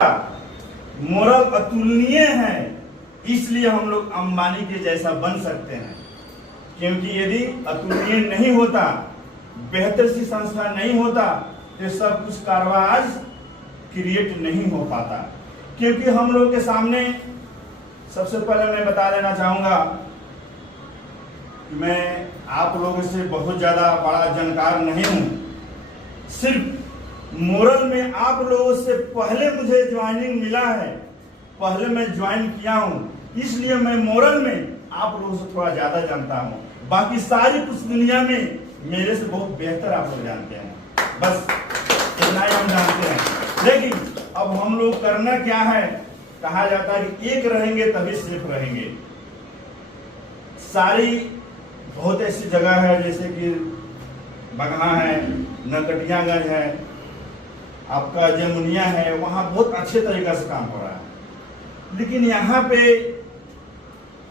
Moral अतुलनीय है, इसलिए हम लोग अंबानी के जैसा बन सकते हैं। क्योंकि यदि अतुलनीय नहीं होता, बेहतर सी संस्था नहीं होता, तो सब कुछ कारवा आज क्रिएट नहीं हो पाता। क्योंकि हम लोग के सामने सबसे पहले मैं बता देना चाहूंगा कि मैं आप लोगों से बहुत ज्यादा बड़ा जानकार नहीं हूं। सिर्फ मोरल में आप लोगों से पहले मुझे ज्वाइनिंग मिला है, पहले मैं ज्वाइन किया हूं, इसलिए मैं मोरल में आप लोगों से थोड़ा ज्यादा जानता हूं। बाकी सारी कुछ दुनिया में मेरे से बहुत बेहतर आप लोग जानते हैं, बस इतना ही हम जानते हैं। लेकिन अब हम लोग करना क्या है, कहा जाता है कि एक रहेंगे तभी सेफ रहेंगे। सारी बहुत ऐसी जगह है जैसे कि बगहा है, नरकटियागंज है, आपका जमुनिया है, वहां बहुत अच्छे तरीका से काम हो रहा है। लेकिन यहाँ पे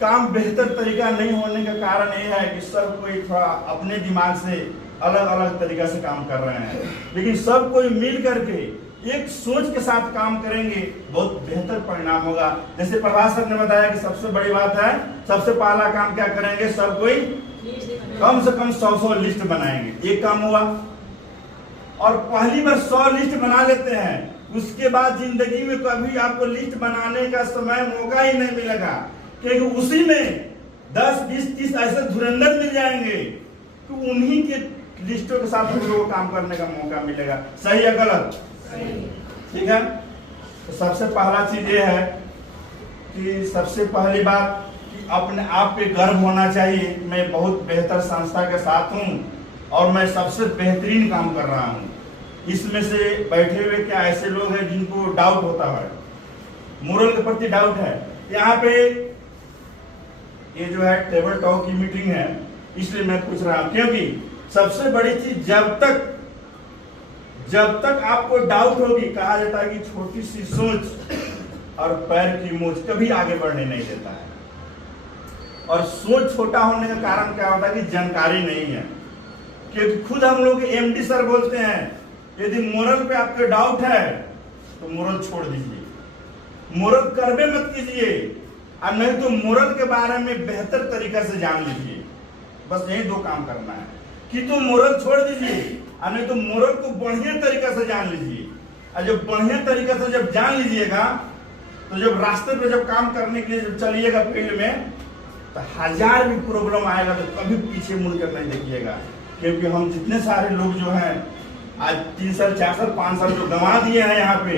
काम बेहतर तरीका नहीं होने का कारण यह है कि सब कोई थोड़ा अपने दिमाग से अलग अलग तरीका से काम कर रहे हैं। लेकिन सब कोई मिल करके एक सोच के साथ काम करेंगे, बहुत बेहतर परिणाम होगा। जैसे प्रभात सर ने बताया कि सबसे बड़ी बात है, सबसे पहला काम क्या करेंगे, सब कोई कम से कम 100 लिस्ट बनाएंगे। एक काम हुआ। और पहली बार 100 लिस्ट बना लेते हैं, उसके बाद जिंदगी में कभी आपको लिस्ट बनाने का समय मौका ही नहीं मिलेगा। क्योंकि उसी में 10, 20, 30 ऐसे धुरंधर मिल जाएंगे तो उन्हीं के लिस्टों के साथ हम लोगों को काम करने का मौका मिलेगा। सही है गलत? ठीक है। तो सबसे पहला चीज ये है कि सबसे पहली बात कि अपने आप पे गर्व होना चाहिए। मैं बहुत बेहतर संस्था के साथ हूँ और मैं सबसे बेहतरीन काम कर रहा हूँ। इसमें से बैठे हुए क्या ऐसे लोग हैं जिनको डाउट होता है, मोरल के प्रति डाउट है। यहाँ पे ये जो है टेबल टॉक की मीटिंग है, इसलिए मैं पूछ रहा हूँ। क्योंकि सबसे बड़ी चीज जब तक आपको डाउट होगी, कहा जाता है कि छोटी सी सोच और पैर की मोच कभी आगे बढ़ने नहीं देता है। और सोच छोटा होने का कारण क्या होता है कि जानकारी नहीं है। क्योंकि खुद हम लोग एमडी सर बोलते हैं, यदि मोरल पे आपके डाउट है तो मोरल छोड़ दीजिए, मोरल करबे मत कीजिए, और नहीं तो मोरल के बारे में बेहतर तरीका से जान लीजिए। बस यही दो काम करना है कि तो मोरल छोड़ दीजिए और नहीं तो मोरल को बढ़िया तरीका से जान लीजिए। और जब बढ़िया तरीका से जब जान लीजिएगा तो जब रास्ते पे जब काम करने के लिए जब चलिएगा फील्ड में, तो 1000 भी प्रॉब्लम आएगा तो कभी पीछे मुड़ कर नहीं देखिएगा। क्योंकि हम जितने सारे लोग जो हैं आज 3 साल 4 साल 5 साल जो गंवा दिए हैं यहाँ पे,